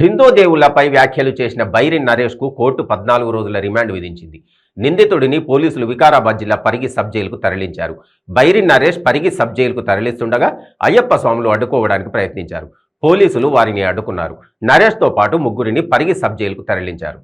హిందూ దేవుళ్లపై వ్యాఖ్యలు చేసిన బైరి నరేష్కు కోర్టు 14 రోజుల రిమాండ్ విధించింది. నిందితుడిని పోలీసులు వికారాబాద్ జిల్లా పరిగి సబ్ జైలుకు తరలించారు. బైరి నరేష్ పరిగి సబ్ జైలుకు తరలిస్తుండగా అయ్యప్ప స్వాములు అడ్డుకోవడానికి ప్రయత్నించారు. పోలీసులు వారిని అడ్డుకున్నారు. నరేష్తో పాటు ముగ్గురిని పరిగి సబ్ జైలుకు తరలించారు.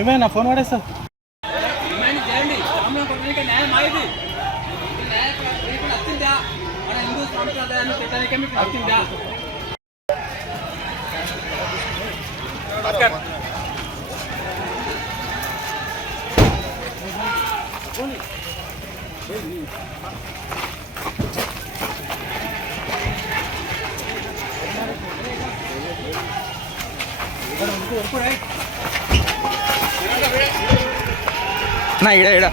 ఏమైనా ఫోన్ వాడేస్తా నా ఇడా